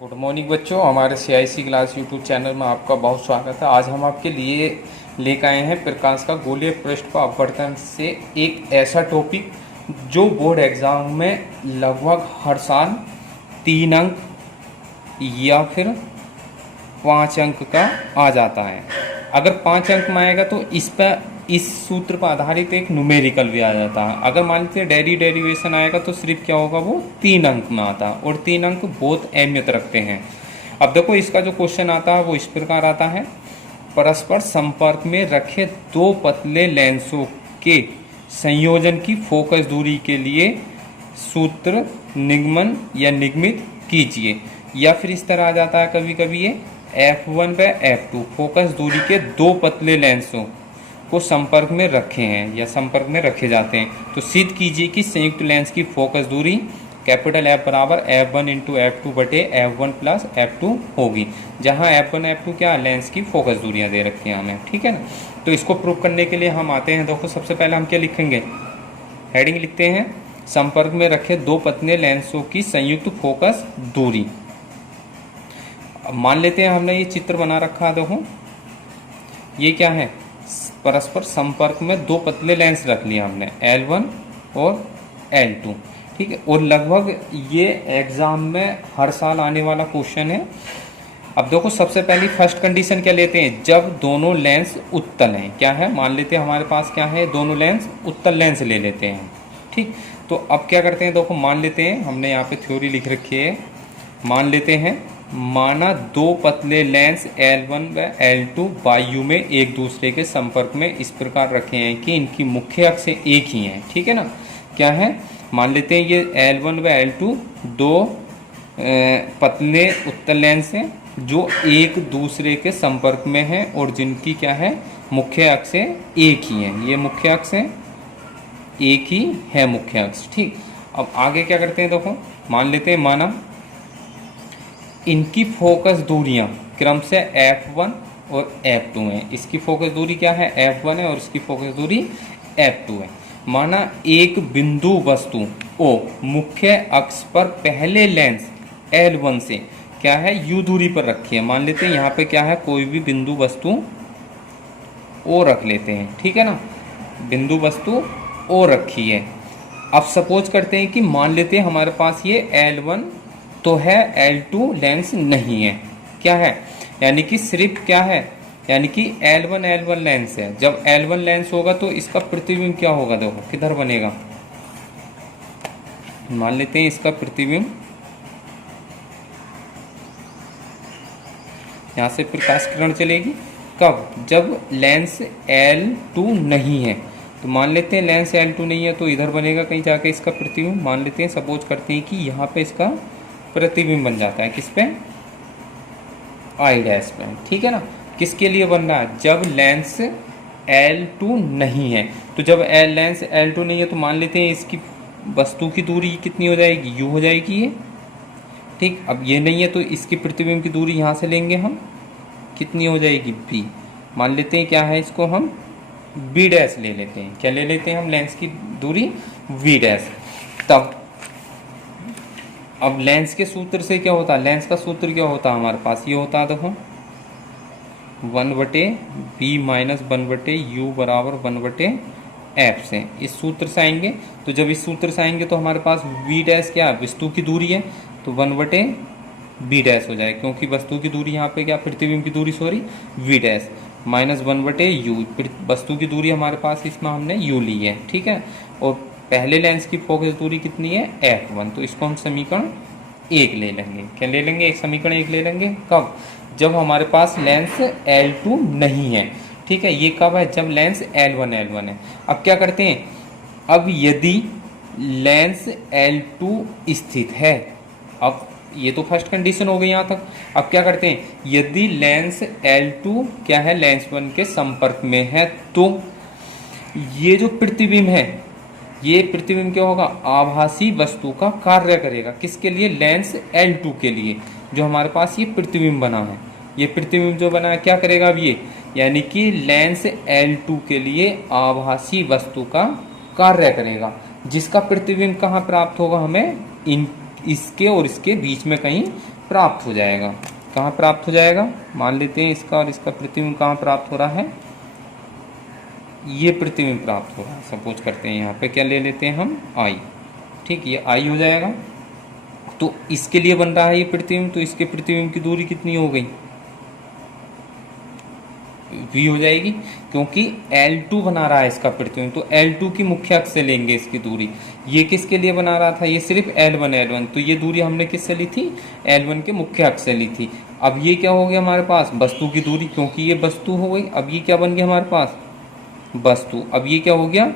Good morning बच्चों, हमारे CIC class YouTube channel में आपका बहुत स्वागत है। आज हम आपके लिए लेकर आए हैं प्रकाश का गोलीय पृष्ठ का अपवर्तन से एक ऐसा टॉपिक जो बोर्ड एग्जाम में लगभग हर साल 3 अंक या फिर 5 अंक का आ जाता है। अगर 5 अंक में आएगा तो इस सूत्र पर आधारित एक न्यूमेरिकल भी आ जाता है। अगर मान लीजिए डेरिवेशन आएगा तो सिर्फ क्या होगा, वो 3 अंक में आता है और 3 अंक बहुत अहमियत रखते हैं। अब देखो इसका जो क्वेश्चन आता है वो इस प्रकार आता है। परस्पर संपर्क में रखे 2 पतले लेंसों के संयोजन की फोकस दूरी के लिए सूत्र निगमन या निगमित कीजिए। या फिर इस तरह आ जाता है कभी कभी ये F1 व F2 फोकस दूरी के 2 पतले लेंसों को संपर्क में रखे हैं या संपर्क में रखे जाते हैं तो सिद्ध कीजिए कि संयुक्त लेंस की फोकस दूरी कैपिटल F बराबर F1 इंटू F2 बटे F1 प्लस F2 होगी, जहां F1 F2 क्या लेंस की फोकस दूरियां दे रखी हैं हमें, ठीक है ना। तो इसको प्रूव करने के लिए हम आते हैं। देखो सबसे पहले हम क्या लिखेंगे, हेडिंग लिखते हैं संपर्क में रखे 2 पतले लेंसों की संयुक्त फोकस दूरी। अब मान लेते हैं हमने ये चित्र बना रखा है। देखो ये क्या है, परस्पर संपर्क में 2 पतले लेंस रख लिए हमने L1 और L2, ठीक है। और लगभग ये एग्जाम में हर साल आने वाला क्वेश्चन है। अब देखो सबसे पहली फर्स्ट कंडीशन क्या लेते हैं, जब दोनों लेंस उत्तल हैं। क्या है, मान लेते हैं हमारे पास क्या है, दोनों लेंस उत्तल लेंस ले लेते हैं, ठीक। तो अब क्या करते हैं, देखो मान लेते हैं, हमने यहाँ पे थ्योरी लिख रखी है। मान लेते हैं माना 2 पतले लेंस L1 व L2 वायु में एक दूसरे के संपर्क में इस प्रकार रखे हैं कि इनकी मुख्य अक्ष एक ही हैं, ठीक है ना। क्या है, मान लेते हैं ये L1 व L2 2 पतले उत्तल लेंस हैं जो एक दूसरे के संपर्क में हैं और जिनकी क्या है, मुख्य अक्ष एक ही है। ये मुख्य अक्ष है, एक ही है मुख्य अक्ष, ठीक। अब आगे क्या करते हैं, देखो मान लेते हैं माना इनकी फोकस दूरियां क्रम से F1 और F2 है। इसकी फोकस दूरी क्या है, F1 है और इसकी फोकस दूरी F2 है। माना एक बिंदु वस्तु O मुख्य अक्ष पर पहले लेंस L1 से क्या है, U दूरी पर रखी है। मान लेते हैं यहाँ पे क्या है, कोई भी बिंदु वस्तु O रख लेते हैं, ठीक है ना। बिंदु वस्तु O रखी है। अब सपोज करते हैं कि मान लेते हैं हमारे पास ये L1 तो है, L2 लेंस नहीं है। क्या है, यानी कि सिर्फ क्या है, यानी कि L1 लेंस है। जब L1 लेंस होगा तो इसका प्रतिबिंब क्या होगा, देखो किधर बनेगा। मान लेते हैं इसका प्रतिबिंब यहाँ से प्रकाश किरण चलेगी कब, जब लेंस L2 नहीं है। तो मान लेते हैं लेंस L2 नहीं है तो इधर बनेगा कहीं जाके इसका प्रतिबिंब। मान लेते हैं, सपोज करते हैं कि यहाँ पे इसका प्रतिबिंब बन जाता है किस पे, I डैश पे, ठीक है ना। किसके लिए बन रहा है, जब लेंस L2 नहीं है। तो जब लेंस L2 नहीं है तो मान लेते हैं इसकी वस्तु की दूरी कितनी हो जाएगी, U हो जाएगी ये, ठीक। अब ये नहीं है तो इसकी प्रतिबिंब की दूरी यहाँ से लेंगे हम, कितनी हो जाएगी B। मान लेते हैं क्या है, इसको हम B डैश ले लेते हैं। क्या ले लेते हैं हम, लेंस की दूरी V डैश। तब अब लेंस के सूत्र से क्या होता है, लेंस का सूत्र क्या होता है हमारे पास, ये होता है देखो 1/b माइनस 1/u बराबर 1/f से। इस सूत्र से आएंगे तो जब इस सूत्र से आएंगे तो हमारे पास v डैश क्या है, वस्तु की दूरी है, तो 1/b डैश हो जाए, क्योंकि वस्तु की दूरी यहाँ पे क्या, प्रतिबिंब की दूरी sorry v dash minus 1/u। वस्तु की दूरी हमारे पास इसमें हमने u ली है, ठीक है। और पहले लेंस की फोकस दूरी कितनी है, F1। तो इसको हम समीकरण 1 ले लेंगे। क्या ले लेंगे, एक समीकरण 1 ले लेंगे कब, जब हमारे पास लेंस L2 नहीं है, ठीक है। ये कब है, जब लेंस L1 है। अब क्या करते हैं, अब यदि लेंस L2 स्थित है, अब ये तो फर्स्ट कंडीशन हो गई यहाँ तक। अब क्या करते हैं, यदि लेंस L2 क्या है, लेंस 1 के संपर्क में है तो ये जो प्रतिबिंब है, ये प्रतिबिंब क्या होगा, आभासी वस्तु का कार्य करेगा। किसके लिए, लेंस L2 के लिए, जो हमारे पास ये प्रतिबिंब बना है। ये प्रतिबिंब जो बना है क्या करेगा अब ये, यानी कि लेंस L2 के लिए आभासी वस्तु का कार्य करेगा, जिसका प्रतिबिंब कहाँ प्राप्त होगा हमें, इन इसके और इसके बीच में कहीं प्राप्त हो जाएगा। कहाँ प्राप्त हो जाएगा, मान लेते हैं इसका और इसका प्रतिबिंब कहाँ प्राप्त हो रहा है, ये प्रतिबिंब प्राप्त हो रहा है। सपोज करते हैं यहाँ पे क्या ले लेते हैं हम, आई। ठीक, ये आई हो जाएगा। तो इसके लिए बन रहा है ये प्रतिबिंब, तो इसके प्रतिबिंब की दूरी कितनी हो गई, v हो जाएगी, क्योंकि L2 बना रहा है इसका प्रतिबिंब, तो L2 की मुख्य अक्ष से लेंगे इसकी दूरी। ये किसके लिए बना रहा था, ये सिर्फ L1, तो ये दूरी हमने किससे ली थी, L1 के मुख्य अक्ष से ली थी। अब ये क्या हो गया हमारे पास, वस्तु की दूरी, क्योंकि ये वस्तु हो गई। अब ये क्या बन गया हमारे पास, वस्तु। अब ये क्या हो गया,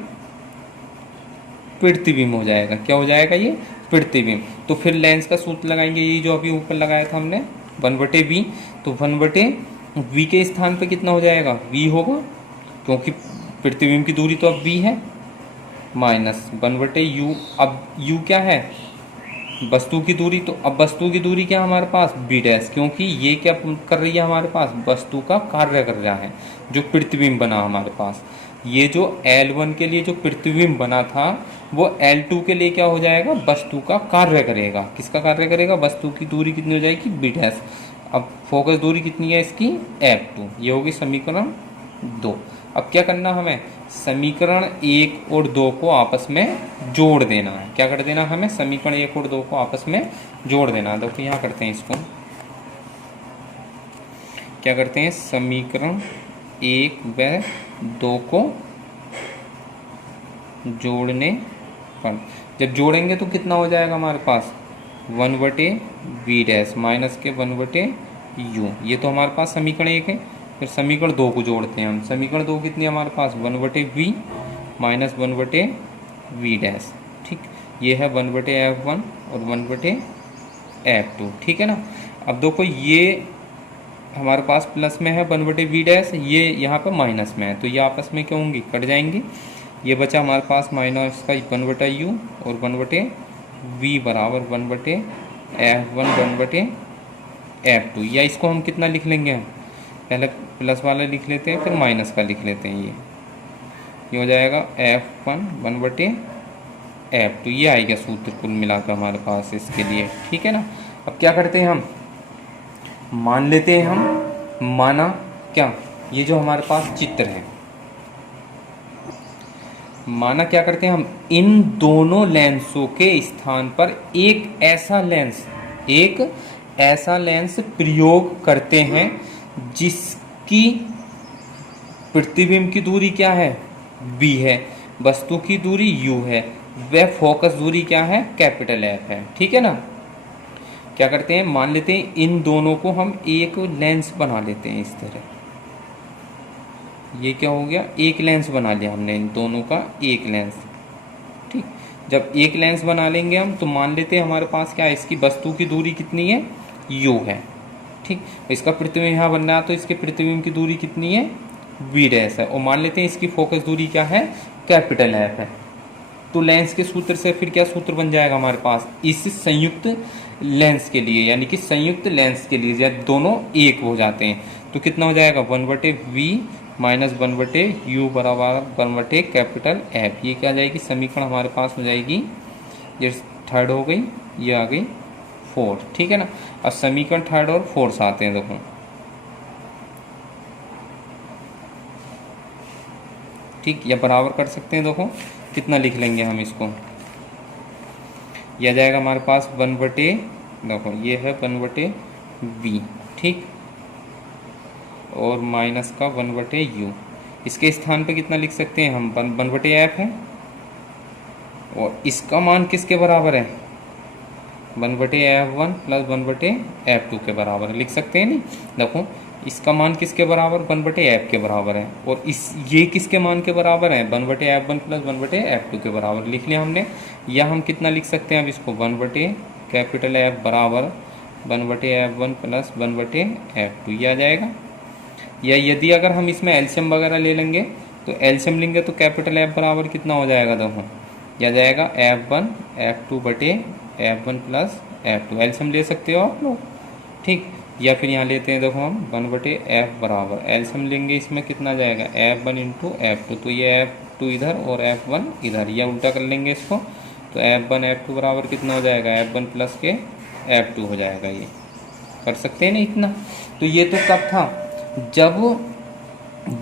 प्रतिबिंब हो जाएगा। क्या हो जाएगा, ये प्रतिबिंब। तो फिर लेंस का सूत्र लगाएंगे, ये जो अभी ऊपर लगाया था हमने 1/v, तो 1/v के स्थान पे कितना हो जाएगा, v होगा, क्योंकि प्रतिबिंब की दूरी तो अब v है, माइनस 1/u। अब u क्या है, वस्तु की दूरी। तो अब वस्तु की दूरी क्या हमारे पास, b डैश, क्योंकि ये क्या कर रही है हमारे पास, वस्तु का कार्य कर रहा है, जो प्रतिबिंब बना हमारे पास। ये जो L1 के लिए जो प्रतिबिंब बना था, वो L2 के लिए क्या हो जाएगा, वस्तु का कार्य करेगा। किसका कार्य करेगा, वस्तु की दूरी कितनी हो जाएगी, b डैश। अब फोकस दूरी कितनी है इसकी, f2। ये होगी समीकरण 2। अब क्या करना हमें, समीकरण 1 और 2 को आपस में जोड़ देना है। क्या कर देना हमें, समीकरण 1 और 2 को आपस में जोड़ देना है। तो यहाँ करते हैं इसको, क्या करते हैं, समीकरण 1 व 2 को जोड़ने पर, जब जोड़ेंगे तो कितना हो जाएगा हमारे पास, 1/v डैश माइनस के 1/u। ये तो हमारे पास समीकरण 1 है। फिर समीकरण 2 को जोड़ते हैं हम। समीकरण 2 कितनी है हमारे पास, 1/v माइनस 1/v डैश। ठीक, ये है 1/f1 और 1/f2। ठीक है ना। अब देखो ये हमारे पास प्लस में है 1/v डैश, ये यहाँ पर माइनस में है, तो ये आपस में क्या होंगी, कट जाएंगी। ये बचा हमारे पास माइनस का 1/u और 1/v बराबर 1/f1 1/f2। या इसको हम कितना लिख लेंगे, पहले प्लस वाला लिख लेते हैं, फिर माइनस का लिख लेते हैं। ये हो जाएगा f1 1/f2। ये आएगा सूत्र कुल मिलाकर हमारे पास इसके लिए। ठीक है ना। अब क्या करते हैं हम, मान लेते हैं हम, माना क्या, ये जो हमारे पास चित्र है, माना क्या करते हैं हम, इन दोनों लेंसों के स्थान पर एक ऐसा लेंस प्रयोग करते हैं जिसकी प्रतिबिंब की दूरी क्या है, v है, वस्तु की दूरी u है, वह फोकस दूरी क्या है, कैपिटल F है। ठीक है ना। क्या करते हैं, मान लेते हैं इन दोनों को हम एक लेंस बना लेते हैं इस तरह। ये क्या हो गया, एक लेंस बना लिया हमने, इन दोनों का एक लेंस। ठीक, जब एक लेंस बना लेंगे हम, तो मान लेते हैं हमारे पास क्या है, इसकी वस्तु की दूरी कितनी है, u है। ठीक, इसका प्रतिबिंब यहाँ बन रहा है, तो इसके प्रतिबिंब की दूरी कितनी है, v डैश है। और मान लेते हैं इसकी फोकस दूरी क्या है, कैपिटल F है। तो लेंस के सूत्र से फिर क्या सूत्र बन जाएगा हमारे पास, इस संयुक्त लेंस के लिए, यानी कि संयुक्त लेंस के लिए जब दोनों एक हो जाते हैं, तो कितना हो जाएगा, 1/v माइनस 1/u बराबर 1/कैपिटल F। ये क्या आ जाएगी, समीकरण हमारे पास हो जाएगी, ये थर्ड हो गई, ये आ गई फोर्थ। ठीक है ना। अब समीकरण थर्ड और फोर्थ आते हैं, देखो। ठीक, या बराबर कर सकते हैं, देखो कितना लिख लेंगे हम इसको। यह आ जाएगा हमारे पास 1/, देखो ये है 1/v। ठीक, और माइनस का 1/u। इसके स्थान पे कितना लिख सकते हैं हम, 1/f है, और इसका मान किसके बराबर है, 1/f1 प्लस 1/f2 के बराबर लिख सकते हैं। नहीं, देखो इसका मान किसके बराबर, 1/f के बराबर है, और ये किसके मान के बराबर है, 1/f1 प्लस 1/f2 के बराबर लिख लिया हमने। या हम कितना लिख सकते हैं अब इसको, 1/कैपिटल F बराबर 1/f1 प्लस 1/f2, ये आ जाएगा। या यदि अगर हम इसमें एलसीएम वगैरह ले लेंगे, तो एलसीएम लेंगे तो कैपिटल F बराबर कितना हो जाएगा, देखो यह आ जाएगा f1 f2/f1 plus f2। LCM ले सकते हो आप लोग। ठीक, या फिर यहाँ लेते हैं, देखो हम 1/f बराबर, एलसीएम लेंगे इसमें कितना जाएगा, f1 इंटू f2, तो ये f2 इधर और f1 इधर, या उल्टा कर लेंगे इसको, तो f1 f2 बराबर कितना हो जाएगा, f1 प्लस के f2 हो जाएगा ये। कर सकते हैं ना इतना। तो ये तो कब था, जब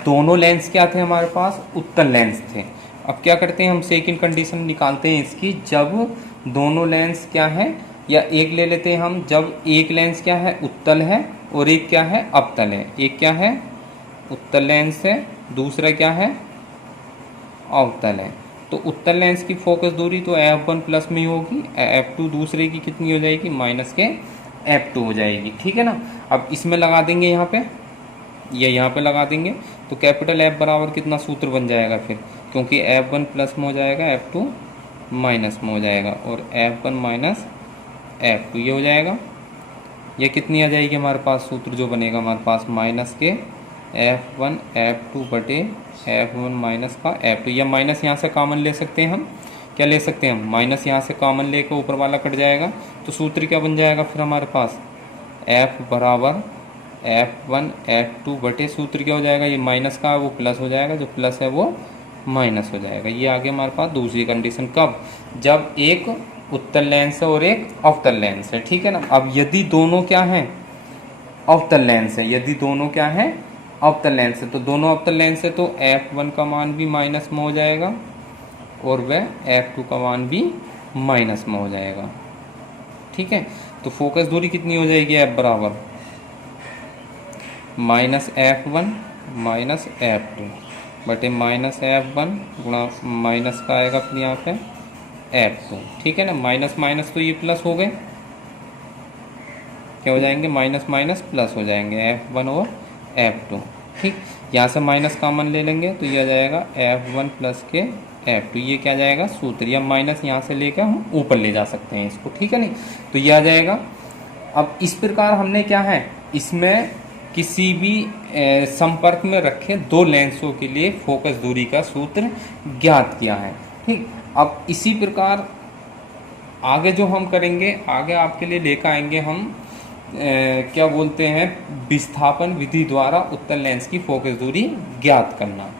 दोनों लेंस क्या थे हमारे पास, उत्तल लेंस थे। अब क्या करते हैं हम, सेकंड कंडीशन निकालते हैं इसकी, जब दोनों लेंस क्या है, या एक ले लेते हैं हम, जब एक लेंस क्या है, उत्तल है और एक क्या है, अवतल है। एक क्या है, उत्तल लेंस है, दूसरा क्या है, अवतल है। तो उत्तल लेंस की फोकस दूरी तो f1 प्लस में होगी, f2 दूसरे की कितनी हो जाएगी, माइनस के f2 हो जाएगी। ठीक है ना। अब इसमें लगा देंगे यहाँ पे, ये यहाँ पे लगा देंगे, तो कैपिटल F बराबर कितना सूत्र बन जाएगा फिर, क्योंकि f1 प्लस में हो जाएगा, f2 माइनस में हो जाएगा, और f1 माइनस f2 ये हो जाएगा। ये कितनी आ जाएगी हमारे पास, सूत्र जो बनेगा हमारे पास, माइनस के f1 f2 बटे f1 माइनस का f2। या माइनस यहाँ से कॉमन ले सकते हैं हम, क्या ले सकते हैं हम, माइनस यहाँ से कॉमन लेकर ऊपर वाला कट जाएगा, तो सूत्र क्या बन जाएगा फिर हमारे पास, f बराबर f1 f2 बटे सूत्र क्या हो जाएगा, ये माइनस का वो प्लस हो जाएगा, जो प्लस है वो माइनस हो जाएगा। ये आगे हमारे पास दूसरी कंडीशन, कब, जब एक उत्तल लेंस है और एक अवतल लेंस है। ठीक है ना। अब यदि दोनों क्या हैं, अवतल लेंस है, यदि दोनों क्या है, अवतल लेंस है, तो दोनों अवतल लेंस है तो f1 का मान भी माइनस में हो जाएगा और वह f2 का मान भी माइनस में हो जाएगा। ठीक है। तो फोकस दूरी कितनी हो जाएगी, f बराबर माइनस f1 माइनस f2 बटे माइनस f1 गुणा माइनस का आएगा फिर यहाँ पे f2। ठीक है ना। माइनस माइनस तो ये प्लस हो गए, क्या हो जाएंगे, माइनस माइनस प्लस हो जाएंगे, f1 और f2। ठीक, यहाँ से माइनस कॉमन ले लेंगे तो ये आ जाएगा f1 प्लस के f2। ये क्या जाएगा, सूत्र, या माइनस यहाँ से लेकर हम ऊपर ले जा सकते हैं इसको। ठीक है नहीं, तो ये आ जाएगा। अब इस प्रकार हमने क्या है, इसमें किसी भी संपर्क में रखे दो लेंसों के लिए फोकस दूरी का सूत्र ज्ञात किया है। ठीक, अब इसी प्रकार आगे जो हम करेंगे, आगे आपके लिए लेकर आएंगे हम क्या बोलते हैं, विस्थापन विधि द्वारा उत्तल लेंस की फोकस दूरी ज्ञात करना।